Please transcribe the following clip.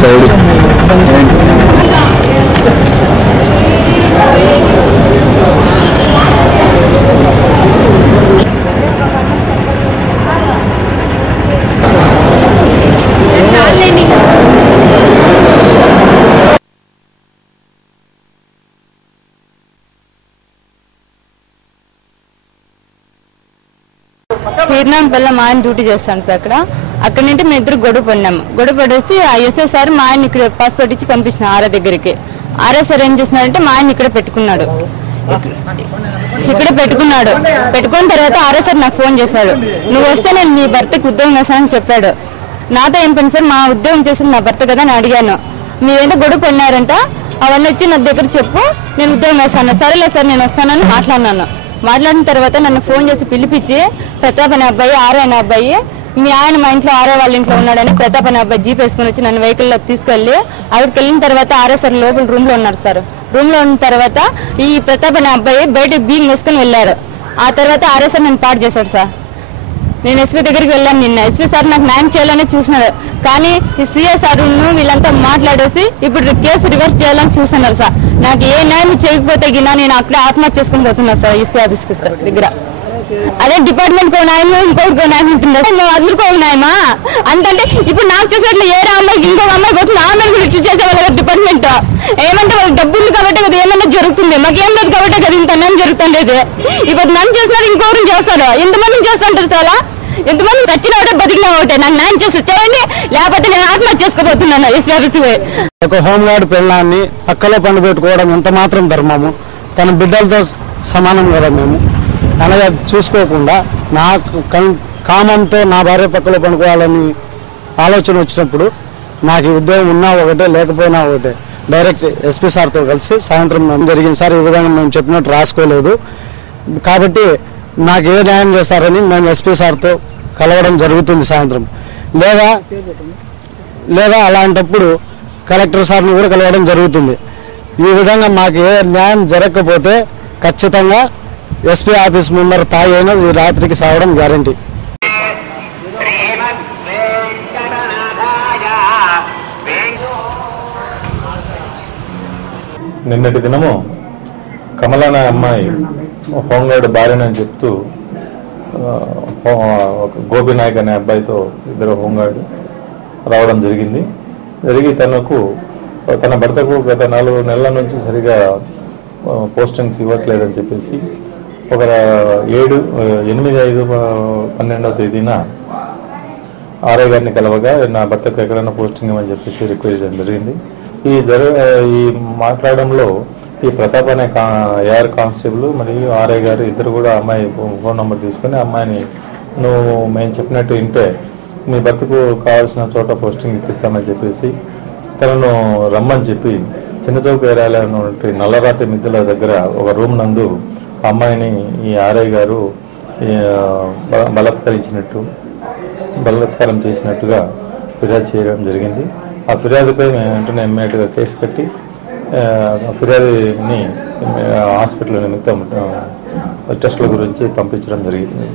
Side హీర్నాంపల్లి మా ఆయన duty చేస్తాను సార్. అక్కడ నుండి మేము ఇద్దరు గొడవ పడినాము. గొడవ పడేసి ఆ ఎస్ఐ సార్ మా ఆయన ఇక్కడ పాస్పోర్ట్ ఇచ్చి పంపించిన ఆర్ఏ దగ్గరికి. ఆర్ఏ సార్ ఏం చేసినాడంటే మా ఆయన ఇక్కడ పెట్టుకున్నాడు. పెట్టుకున్న తర్వాత ఆర్ఏ సార్ నాకు ఫోన్ చేశాడు. నువ్వు వస్తే నేను నీ భర్తకి ఉద్యోగం వేస్తానని చెప్పాడు. నాతో ఏం పని సార్, మా ఉద్యోగం చేసింది నా భర్త కదా అని అడిగాను. మీరేంటో గొడవ పడినారంట, అవన్నీ వచ్చి నా దగ్గర చెప్పు, నేను ఉద్యోగం వేస్తాను. సరేలే సార్ నేను వస్తానని మాట్లాడినాను. మాట్లాడిన తర్వాత నన్ను ఫోన్ చేసి పిలిపించి, ప్రతాప్ అనే అబ్బాయి ఆర్ఏ అనే అబ్బాయి మీ ఆయన మా ఇంట్లో ఆర్ఏ వాళ్ళ ఇంట్లో ఉన్నాడని ప్రతాప్ అనే అబ్బాయి జీప్ వేసుకుని వచ్చి నన్ను వెహికల్లోకి తీసుకెళ్ళి అక్కడికి వెళ్ళిన తర్వాత ఆర్ఏ సార్ లోపల రూమ్ లో ఉన్నారు సార్. రూమ్ లో ఉన్న తర్వాత ఈ ప్రతాప్ అనే అబ్బాయి బయట బీయింగ్ వేసుకుని వెళ్ళారు. ఆ తర్వాత ఆర్ఏ సార్ నన్ను పాటు చేశాడు సార్. నేను ఎస్పీ దగ్గరికి వెళ్ళాను నిన్న. ఎస్పీ సార్ నాకు న్యాయం చేయాలని చూసినారు, కానీ ఈ సిఐ సార్ వీళ్ళంతా మాట్లాడేసి ఇప్పుడు కేసు రివర్స్ చేయాలని చూస్తున్నారు సార్. నాకు ఏ న్యాయం చేయకపోతే గినా నేను అక్కడే ఆత్మహత్య చేసుకుని పోతున్నారు సార్ ఎస్పీ ఆఫీస్ దగ్గర. అదే డిపార్ట్మెంట్ కో న్యాయం, ఇంకొకరికో న్యాయం ఉంటుంది. మేము అందరికో న్యాయమా అంతంటే ఇప్పుడు నాకు చేసినట్లు ఏ అమ్మాయికి ఇంకొక అమ్మాయి పోతుంది, ఆ అమ్మాయికి ఇట్లు చేసేవాళ్ళు డిపార్ట్మెంట్. ఏమంటే వాళ్ళకి డబ్బు ఉంది కాబట్టి కదా ఏమన్నా జరుగుతుంది, మాకేం లేదు కాబట్టి కదా ఇంత అన్యాయం జరుగుతుండేది. ఇప్పుడు నన్ను చేసినారు, ఇంకొకరిని చేస్తారు. ఎంతమందిని చేస్తుంటారు చాలా, ఎంతమంది చచ్చిన ఒకటే బతికిన ఒకటే. నాకు న్యాయం చేసి చేయండి, లేకపోతే నేను ఆత్మహత్య చేసుకోబోతున్నాను ఎస్పీ ఆఫీస్. ఒక హోంగార్డ్ పిల్లాన్ని పక్కలో పండు పెట్టుకోవడం ఎంత మాత్రం ధర్మము? తన బిడ్డలతో సమానం కదా మేము. అనగా చూసుకోకుండా నా కామంతో నా భార్య పక్కలో పండుకోవాలని ఆలోచన వచ్చినప్పుడు నాకు ఉద్యోగం ఉన్నా ఒకటే లేకపోయినా ఒకటే డైరెక్ట్ ఎస్పీ సార్తో కలిసి సాయంత్రం జరిగింది సార్. ఈ విధంగా మేము చెప్పినట్టు రాసుకోలేదు కాబట్టి నాకు ఏ న్యాయం చేస్తారని మేము ఎస్పీ సార్తో కలవడం జరుగుతుంది సాయంత్రం. లేదా అలాంటప్పుడు కలెక్టర్ సార్ని కూడా కలవడం జరుగుతుంది. ఈ విధంగా మాకు ఏ న్యాయం జరగకపోతే ఖచ్చితంగా ఎస్పీ ఆఫీస్ ముందర తాయి అయినా ఈ రాత్రికి సాగడం గ్యారంటీ. నిన్నటి దినము కమలానా అమ్మాయి హోంగార్డ్ భార్యనని చెప్తూ గోపినాయక్ అనే అబ్బాయితో ఇద్దరు హోంగార్డ్ రావడం జరిగి తన భర్తకు గత 4 నెలల నుంచి సరిగా పోస్టింగ్స్ ఇవ్వట్లేదని చెప్పేసి ఒక 8/5/12వ తేదీన ఆర్ఐ గారిని కలవగా నా భర్తకు ఎక్కడైనా పోస్టింగ్ ఇవ్వని చెప్పేసి రిక్వెస్ట్ చేయడం జరిగింది. ఈ మాట్లాడడంలో ఈ ప్రతాప్ అనే ఏఆర్ కానిస్టేబుల్ మరియు ఆర్ఐ గారు ఇద్దరు కూడా అమ్మాయి ఫోన్ నెంబర్ తీసుకొని అమ్మాయిని నువ్వు మేము చెప్పినట్టు వింటే మీ భర్తకు కావాల్సిన చోట పోస్టింగ్ ఇప్పిస్తామని చెప్పేసి తనను రమ్మని చెప్పి చిన్నచౌక ఏరియాలో ఉన్నటువంటి నల్లరాతి మిద్దెల దగ్గర ఒక రూమ్ నందు అమ్మాయిని ఈ ఆర్ఐ గారు బలాత్కారం చేసినట్టుగా ఫిర్యాదు చేయడం జరిగింది. ఆ ఫిర్యాదుపై మేము వెంటనే ఇమ్మీడియట్గా కేసు కట్టి ఫిర్యాదుని హాస్పిటల్ నిమిత్తం టెస్టుల గురించి పంపించడం జరిగింది.